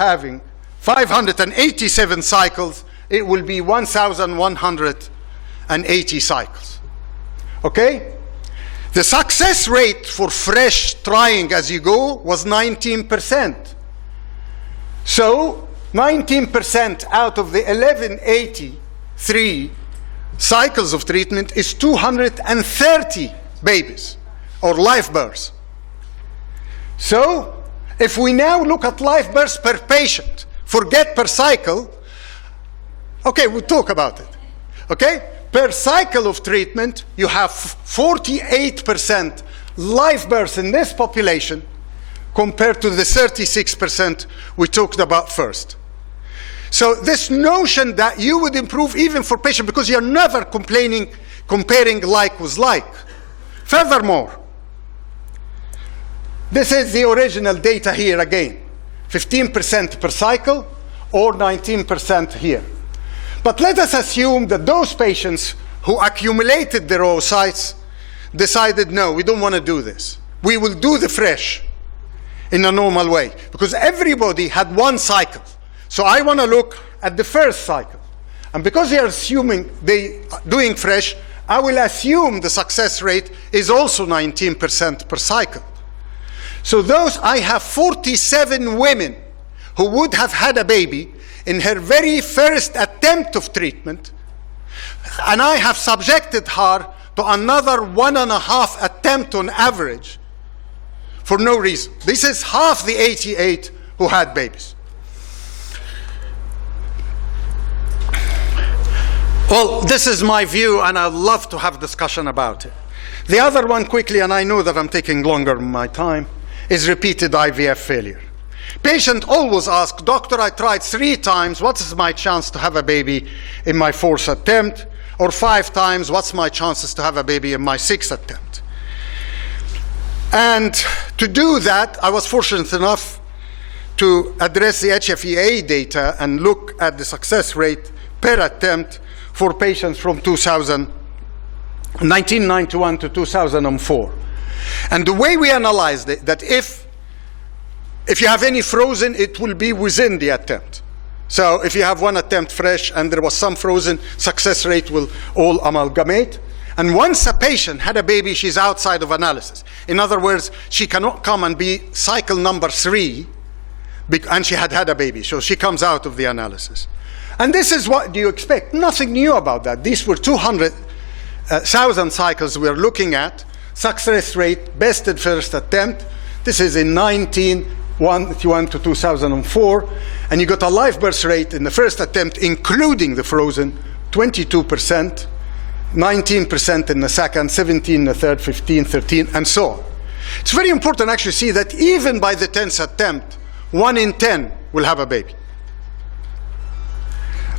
having 587 cycles, it will be 1,180 cycles. Okay? The success rate for fresh trying as you go was 19%. So 19% out of the 1183 cycles of treatment is 230 babies or live births. So if we now look at live births per patient, forget per cycle, okay, we'll talk about it. Okay? Per cycle of treatment, you have 48% live births in this population compared to the 36% we talked about first. So this notion that you would improve even for patients, because you're never comparing like with like. Furthermore, this is the original data here again, 15% per cycle or 19% here. But let us assume that those patients who accumulated their oocytes decided, no, we don't want to do this. We will do the fresh in a normal way, because everybody had one cycle. So I want to look at the first cycle. And because they are assuming they are doing fresh, I will assume the success rate is also 19% per cycle. So those, I have 47 women who would have had a baby in her very first attempt of treatment, and I have subjected her to another 1.5 attempt on average for no reason. This is half the 88 who had babies. Well, this is my view, and I'd love to have a discussion about it. The other one quickly, and I know that I'm taking longer than my time, is repeated IVF failure. Patient always asks, doctor, I tried 3 times, what is my chance to have a baby in my 4th attempt? Or 5 times, what's my chances to have a baby in my 6th attempt? And to do that, I was fortunate enough to address the HFEA data and look at the success rate per attempt for patients from 1991 to 2004. And the way we analyzed it, that if you have any frozen, it will be within the attempt. So if you have 1 attempt fresh and there was some frozen, success rate will all amalgamate. And once a patient had a baby, she's outside of analysis. In other words, she cannot come and be cycle number 3, and she had a baby, so she comes out of the analysis. And this is what you expect. Nothing new about that. These were 200,000 cycles we're looking at. Success rate, best at first attempt. This is in 1991 to 2004. And you got a live birth rate in the first attempt, including the frozen, 22%, 19% in the second, 17% in the third, 15%, 13%, and so on. It's very important to actually see that even by the 10th attempt, 1 in 10 will have a baby.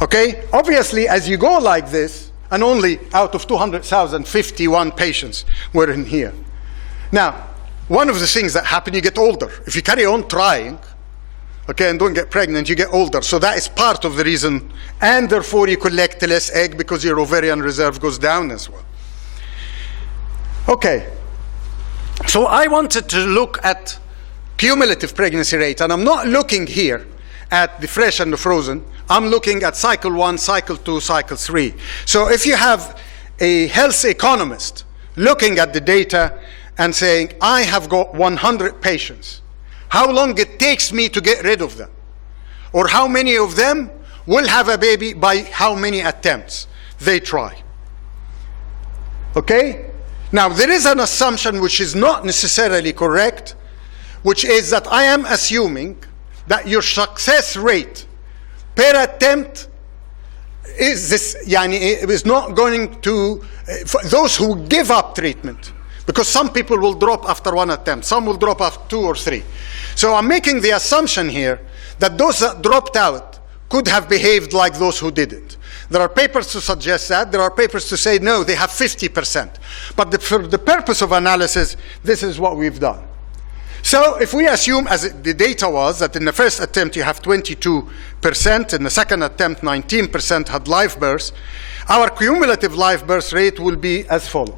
Okay? Obviously, as you go like this, and only out of 200,000, 51 patients were in here. Now, one of the things that happen, you get older. If you carry on trying, okay, and don't get pregnant, you get older. So that is part of the reason, and therefore you collect less egg because your ovarian reserve goes down as well. Okay, so I wanted to look at cumulative pregnancy rate, and I'm not looking here at the fresh and the frozen. I'm looking at cycle 1, cycle 2, cycle 3. So if you have a health economist looking at the data and saying, I have got 100 patients, how long it takes me to get rid of them? Or how many of them will have a baby by how many attempts they try? Okay? Now, there is an assumption which is not necessarily correct, which is that I am assuming that your success rate per attempt is not going to, for those who give up treatment, because some people will drop after 1 attempt, some will drop after 2 or 3. So I'm making the assumption here that those that dropped out could have behaved like those who didn't. There are papers to suggest that. There are papers to say, no, they have 50%. But for the purpose of analysis, this is what we've done. So if we assume, as the data was, that in the first attempt you have 22%, in the second attempt 19% had live births, our cumulative live birth rate will be as follows.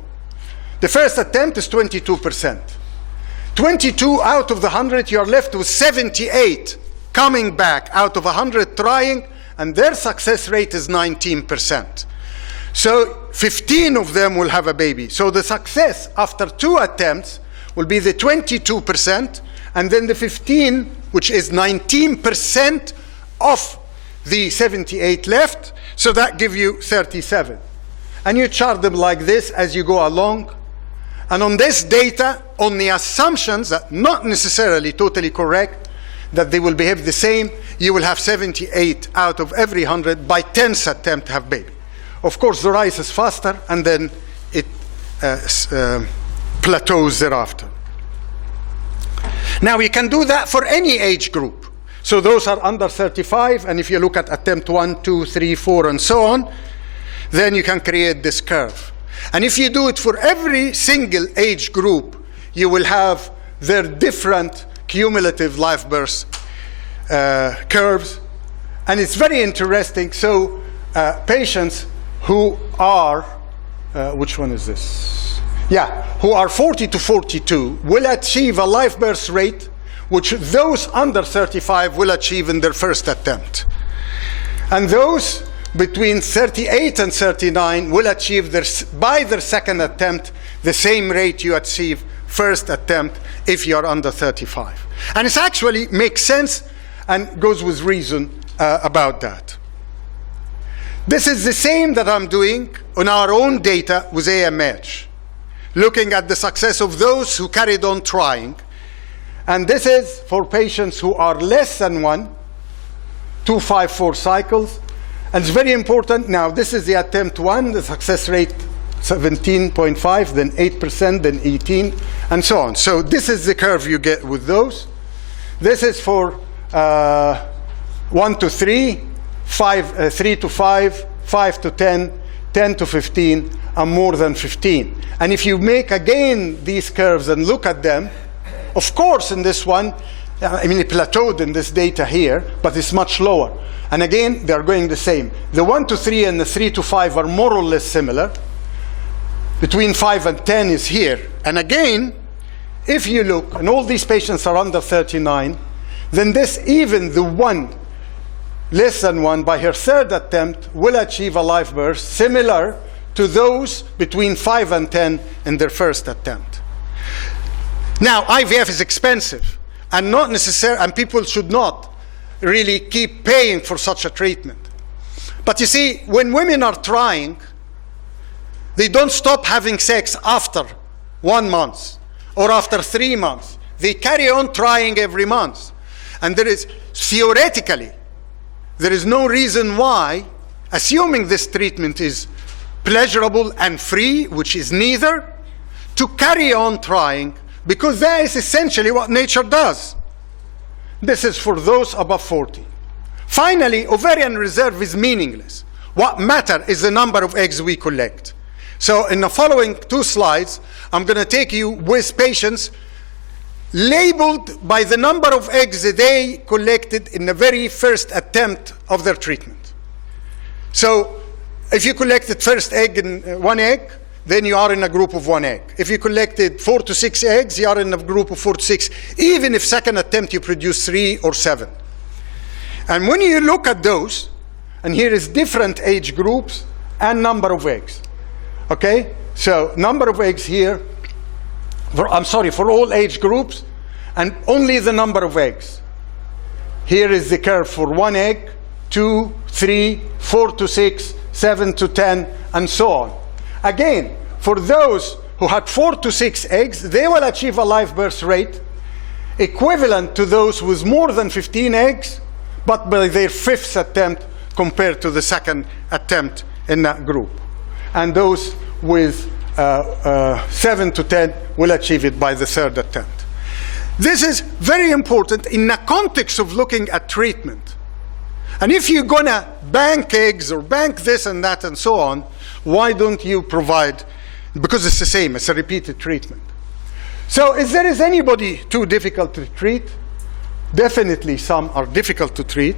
The first attempt is 22%. 22 out of the 100, you are left with 78 coming back out of 100 trying, and their success rate is 19%. So 15 of them will have a baby. So the success after 2 attempts will be the 22%, and then the 15, which is 19% of the 78 left, so that gives you 37. And you chart them like this as you go along. And on this data, on the assumptions that not necessarily totally correct, that they will behave the same, you will have 78 out of every 100 by 10th attempt have baby. Of course, the rise is faster, and then it plateaus thereafter. Now, you can do that for any age group. So those are under 35, and if you look at attempt 1, 2, 3, 4, and so on, then you can create this curve. And if you do it for every single age group, you will have their different cumulative live birth curves. And it's very interesting. So patients who are, which one is this? Yeah, who are 40 to 42 will achieve a live birth rate which those under 35 will achieve in their first attempt. And those between 38 and 39 will achieve by their second attempt the same rate you achieve first attempt if you are under 35. And it actually makes sense and goes with reason about that. This is the same that I'm doing on our own data with AMH, looking at the success of those who carried on trying. And this is for patients who are less than 1, 2, 5, 4 cycles. And it's very important. Now, this is the attempt 1, the success rate 17.5, then 8%, then 18, and so on. So this is the curve you get with those. This is for 1 to 3, 3 to 5, 5 to 10, 10 to 15, and more than 15. And if you make again these curves and look at them, of course in this one, I mean it plateaued in this data here, but it's much lower. And again, they're going the same. The 1 to 3 and the 3 to 5 are more or less similar. Between 5 and 10 is here. And again, if you look, and all these patients are under 39, then this, even the 1 less than 1 by her third attempt will achieve a live birth similar to those between 5 and 10 in their first attempt. Now, IVF is expensive and not necessary, and people should not really keep paying for such a treatment. But you see, when women are trying, they don't stop having sex after 1 month or after 3 months. They carry on trying every month. And there is, theoretically, there is no reason why, assuming this treatment is pleasurable and free, which is neither, to carry on trying, because that is essentially what nature does. This is for those above 40. Finally, ovarian reserve is meaningless. What matters is the number of eggs we collect. So in the following 2 slides, I'm going to take you with patients labeled by the number of eggs that they collected in the very first attempt of their treatment. So if you collected first egg in 1 egg, then you are in a group of 1 egg. If you collected 4 to 6 eggs, you are in a group of 4 to 6, even if second attempt you produce 3 or 7. And when you look at those, and here is different age groups and number of eggs. Okay? So number of eggs here, for all age groups, and only the number of eggs. Here is the curve for 1 egg, 2, 3, 4 to 6, 7 to 10, and so on. Again, for those who had 4 to 6 eggs, they will achieve a live birth rate equivalent to those with more than 15 eggs, but by their 5th attempt compared to the second attempt in that group. And those with 7 to 10 will achieve it by the 3rd attempt. This is very important in the context of looking at treatment. And if you're going to bank eggs or bank this and that and so on, why don't you provide, because it's the same, it's a repeated treatment. So if there is anybody too difficult to treat, definitely some are difficult to treat.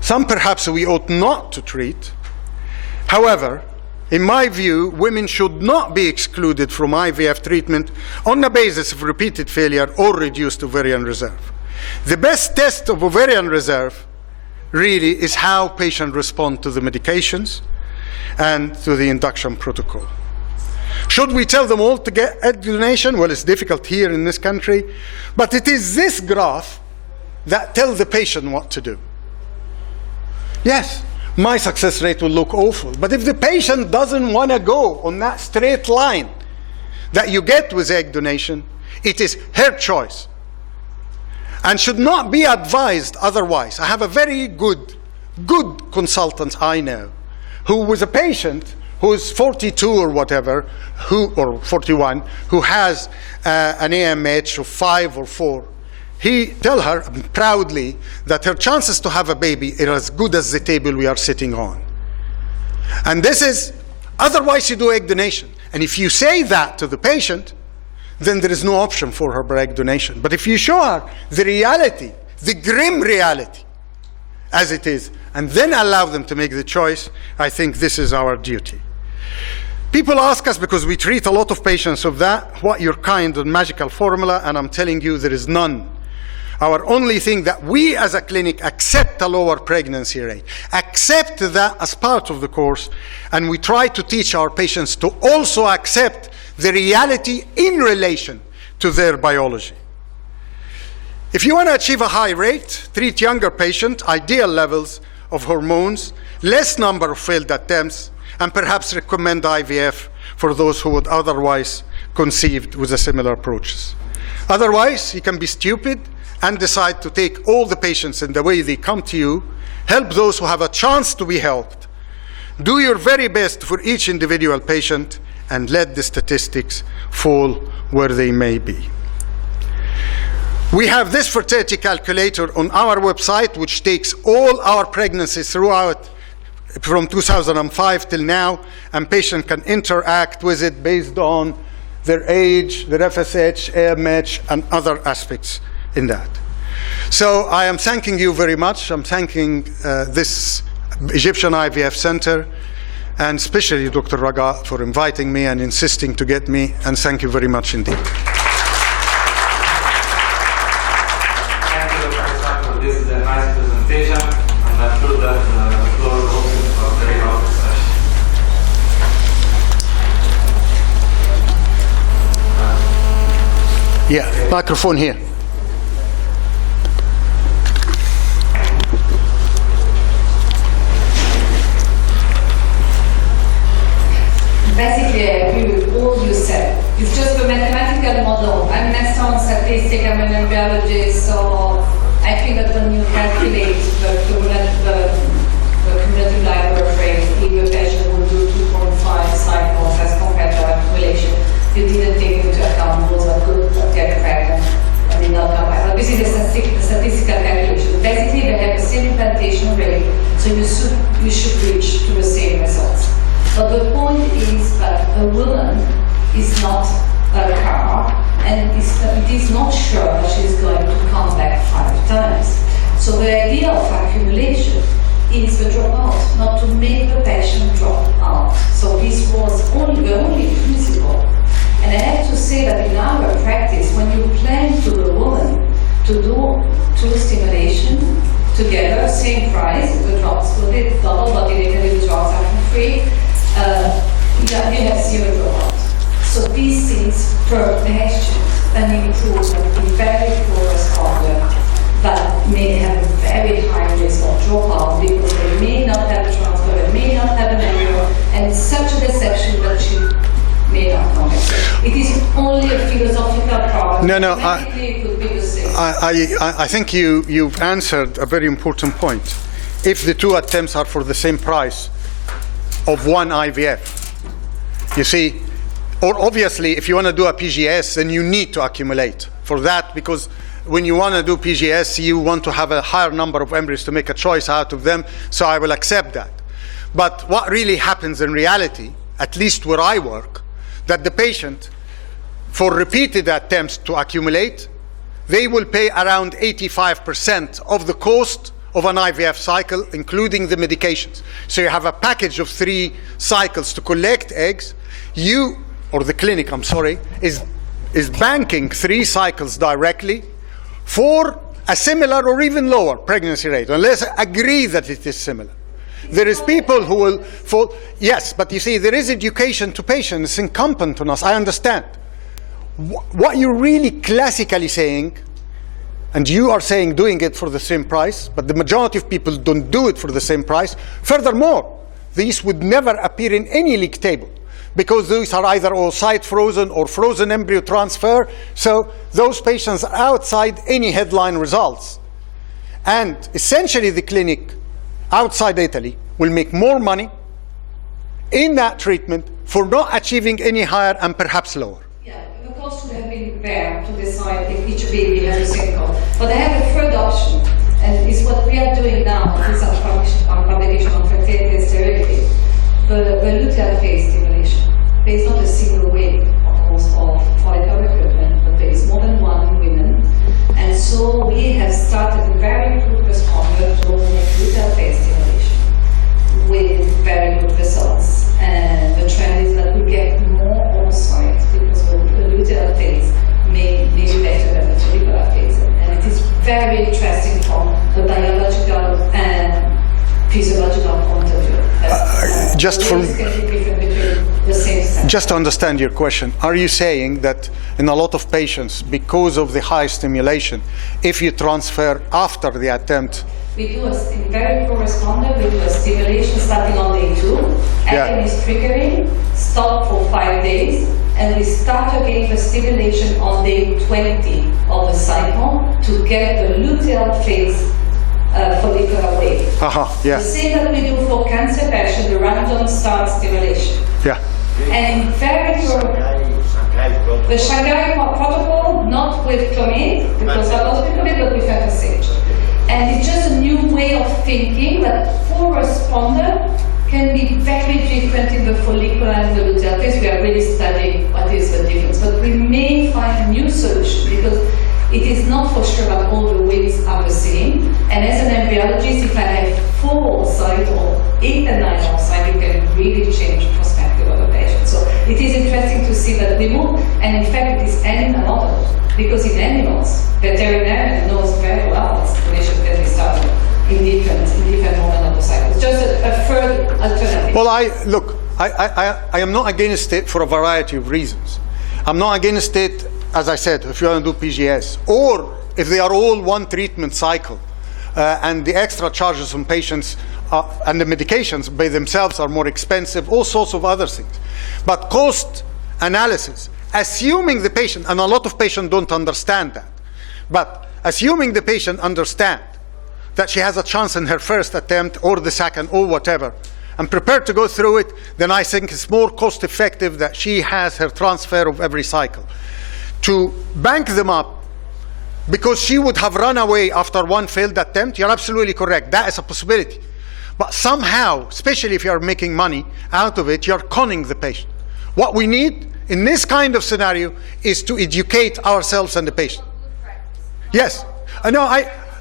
Some perhaps we ought not to treat. However, in my view, women should not be excluded from IVF treatment on the basis of repeated failure or reduced ovarian reserve. The best test of ovarian reserve really is how patients respond to the medications and to the induction protocol. Should we tell them all to get egg donation? Well, it's difficult here in this country, but it is this graph that tells the patient what to do. Yes, my success rate will look awful, but if the patient doesn't want to go on that straight line that you get with egg donation, it is her choice and should not be advised otherwise. I have a very good consultant I know who was a patient who's 42 or whatever, or 41, who has an AMH of 5 or 4. He tell her proudly that her chances to have a baby are as good as the table we are sitting on. And this is, otherwise you do egg donation. And if you say that to the patient, then there is no option for her egg donation. But if you show her the reality, the grim reality, as it is, and then allow them to make the choice, I think this is our duty. People ask us, because we treat a lot of patients of that, what your kind of magical formula, and I'm telling you there is none. Our only thing that we as a clinic accept a lower pregnancy rate, accept that as part of the course, and we try to teach our patients to also accept the reality in relation to their biology. If you want to achieve a high rate, treat younger patients, ideal levels of hormones, less number of failed attempts, and perhaps recommend IVF for those who would otherwise conceive with a similar approaches. Otherwise, you can be stupid and decide to take all the patients in the way they come to you, help those who have a chance to be helped. Do your very best for each individual patient and let the statistics fall where they may be. We have this fertility calculator on our website, which takes all our pregnancies throughout from 2005 till now, and patients can interact with it based on their age, their FSH, AMH, and other aspects in that. So I am thanking you very much. I'm thanking this Egyptian IVF Center, and especially Dr. Raga for inviting me and insisting to get me, and thank you very much indeed. Thank you, Dr. Hossam. This is a nice presentation, and I'm sure that the floor is open for a very long discussion. Yeah, microphone here. Basically, I agree with all you said. It's just a mathematical model. I'm not some statistic, I'm an embryologist, so I think that when you calculate the cumulative live birth rate, if a patient would do 2.5 cycles as compared to accumulation, you didn't take into account those that could get pregnant and did not come back. But this is a statistical calculation. Basically, they have the same implantation rate, so you should reach to the same results. But the point is that a woman is not a car, and it is not sure that she's going to come back 5 times. So the idea of accumulation is the dropout, not to make the patient drop out. So this was the only principle. And I have to say that in our practice, when you plan to the woman to do 2 stimulation together, same price, the drops will be double, but in Italy the drops are for free. You have 0 dropout. So these things per patient an improvement in very poor responder that may have a very high risk of dropout because they may not have a transfer, they may not have an embryo, and it's such a deception that she may not come back. It is only a philosophical problem. No, it could be the same. I think you've answered a very important point. If the 2 attempts are for the same price of 1 IVF. You see, or obviously if you want to do a PGS, then you need to accumulate for that, because when you want to do PGS, you want to have a higher number of embryos to make a choice out of them, so I will accept that. But what really happens in reality, at least where I work, that the patient, for repeated attempts to accumulate, they will pay around 85% of the cost of an IVF cycle, including the medications. So you have a package of 3 cycles to collect eggs. You, or the clinic, I'm sorry, is banking 3 cycles directly for a similar or even lower pregnancy rate. And let's agree that it is similar. There is people who will fall, yes, but you see, there is education to patients. It's incumbent on us. I understand. What you're really classically saying, and you are saying doing it for the same price, but the majority of people don't do it for the same price. Furthermore, these would never appear in any league table, because these are either oocyte frozen or frozen embryo transfer. So those patients are outside any headline results. And essentially the clinic outside Italy will make more money in that treatment for not achieving any higher and perhaps lower. Yeah, the cost would have been there to decide if each baby has the same cost. But I have a third option, and it's what we are doing now. This is our publication on fertility and sterility. The luteal phase stimulation. There is not a single way, of course, of follicle recruitment, but there is more than one in women. And so we have started a very good responder to luteal phase stimulation with very good results. And the trend is that we get more oocytes because the luteal phase may be better than the follicular phase. And it is very interesting from the biological and physiological point of view. Just to understand your question, are you saying that in a lot of patients, because of the high stimulation, if you transfer after the attempt? We do a very poor responder, we do a stimulation starting on day 2, and is triggering, stop for 5 days, and we start again the stimulation on day 20 of the cycle to get the luteal phase follicular wave. Yeah. The same that we do for cancer patients, the random start stimulation. Yeah. And the Shanghai protocol, not with clomid, because that was with clomid, but with FSH. And it's just a new way of thinking that full responder can be very different in the follicular and the luteal phase. We are really studying what is the difference, but we may find a new solution because it is not for sure that all the waves are the same. And as an embryologist, if I have 4 oocytes or 8 and 9 oocytes, you can really change the perspective of the patient. So it is interesting to see that we move, and in fact it is animal model, because in animals, veterinarian knows very well that stimulation can be started in different moments of the cycle. It's just a third alternative. Well, I am not against it for a variety of reasons. I'm not against it, as I said, if you want to do PGS, or if they are all one treatment cycle, and the extra charges on patients and the medications by themselves are more expensive, all sorts of other things. But cost analysis, assuming the patient, and a lot of patients don't understand that, but assuming the patient understands that she has a chance in her first attempt or the second or whatever, and prepared to go through it, then I think it's more cost effective that she has her transfer of every cycle. To bank them up because she would have run away after one failed attempt, you're absolutely correct. That is a possibility. But somehow, especially if you're making money out of it, you're conning the patient. What we need in this kind of scenario is to educate ourselves and the patient. Yes.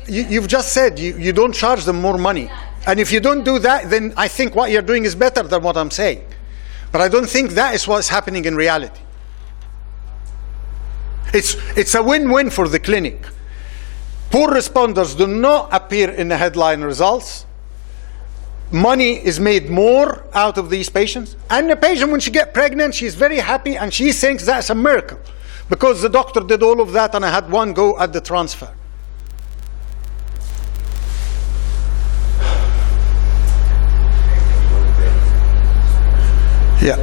You've just said you don't charge them more money. And if you don't do that, then I think what you're doing is better than what I'm saying. But I don't think that is what's happening in reality. It's a win-win for the clinic. Poor responders do not appear in the headline results. Money is made more out of these patients. And the patient, when she gets pregnant, she's very happy and she thinks that's a miracle because the doctor did all of that and I had one go at the transfer. Yeah.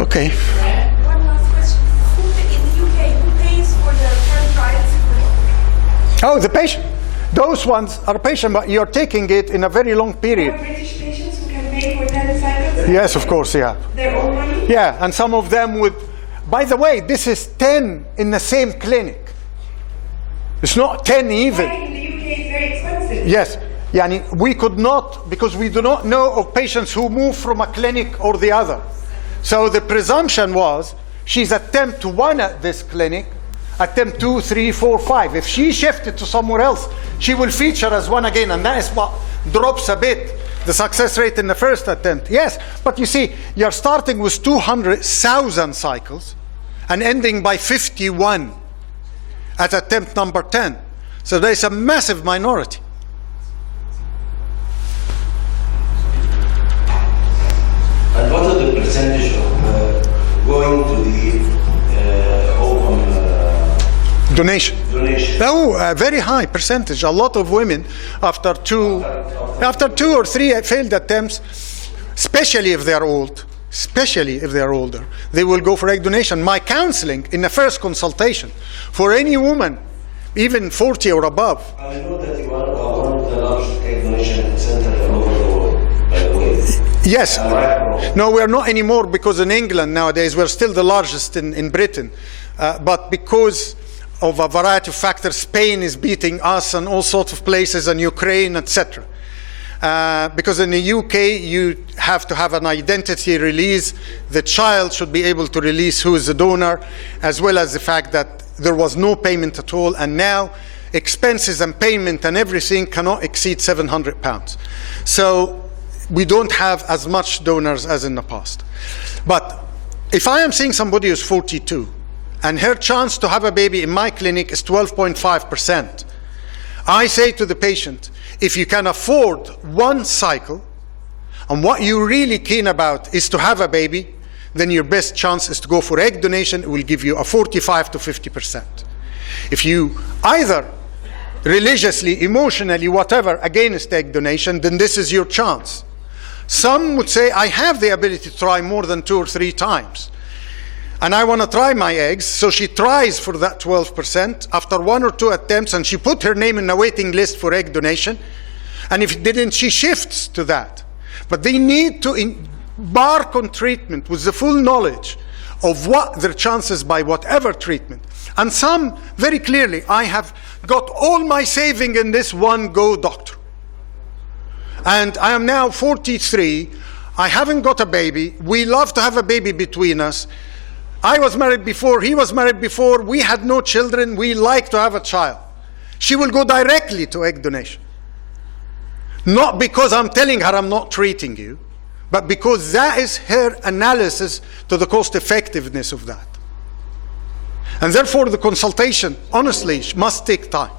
Okay. One last question. In the UK, who pays for the current trials? Oh, the patient. Those ones are patient, but you're taking it in a very long period. Are British patients who can pay for 10 cycles? Yes, of course, yeah. Their own money? Yeah, and some of them would. By the way, this is 10 in the same clinic. It's not 10 even. Why in the UK it's very expensive? Yes. Yani, we could not, because we do not know of patients who move from a clinic or the other. So the presumption was she's attempt 1 at this clinic, attempt 2, 3, 4, 5. If she shifted to somewhere else, she will feature as one again, and that is what drops a bit the success rate in the first attempt. Yes, but you see, you're starting with 200,000 cycles and ending by 51 at attempt number 10. So there's a massive minority. And what are the percentage of going to the open Donation. donation? Oh, a very high percentage. A lot of women, after two or three failed attempts, especially if they're old, especially if they're older, they will go for egg donation. My counseling in the first consultation for any woman, even 40 or above. I know that you are one of the largest egg donation centers all over the world, by the way. Yes. Am I right or wrong? No, we are not anymore, because in England nowadays we're still the largest in Britain. But because of a variety of factors, Spain is beating us and all sorts of places, and Ukraine, etc. Because in the UK you have to have an identity release. The child should be able to release who is the donor, as well as the fact that there was no payment at all, and now expenses and payment and everything cannot exceed £700. So we don't have as much donors as in the past. But if I am seeing somebody who's 42 and her chance to have a baby in my clinic is 12.5%, I say to the patient, if you can afford one cycle and what you're really keen about is to have a baby, then your best chance is to go for egg donation. It will give you a 45 to 50%. If you either religiously, emotionally, whatever, against egg donation, then this is your chance. Some would say, I have the ability to try more than 2 or 3 times, and I want to try my eggs. So she tries for that 12% after 1 or 2 attempts, and she put her name in a waiting list for egg donation. And if it didn't, she shifts to that. But they need to embark on treatment with the full knowledge of what their chances by whatever treatment. And some, very clearly, I have got all my saving in this one go doctor. And I am now 43. I haven't got a baby. We love to have a baby between us. I was married before, he was married before, we had no children, we like to have a child. She will go directly to egg donation. Not because I'm telling her I'm not treating you, but because that is her analysis to the cost effectiveness of that. And therefore the consultation, honestly, must take time.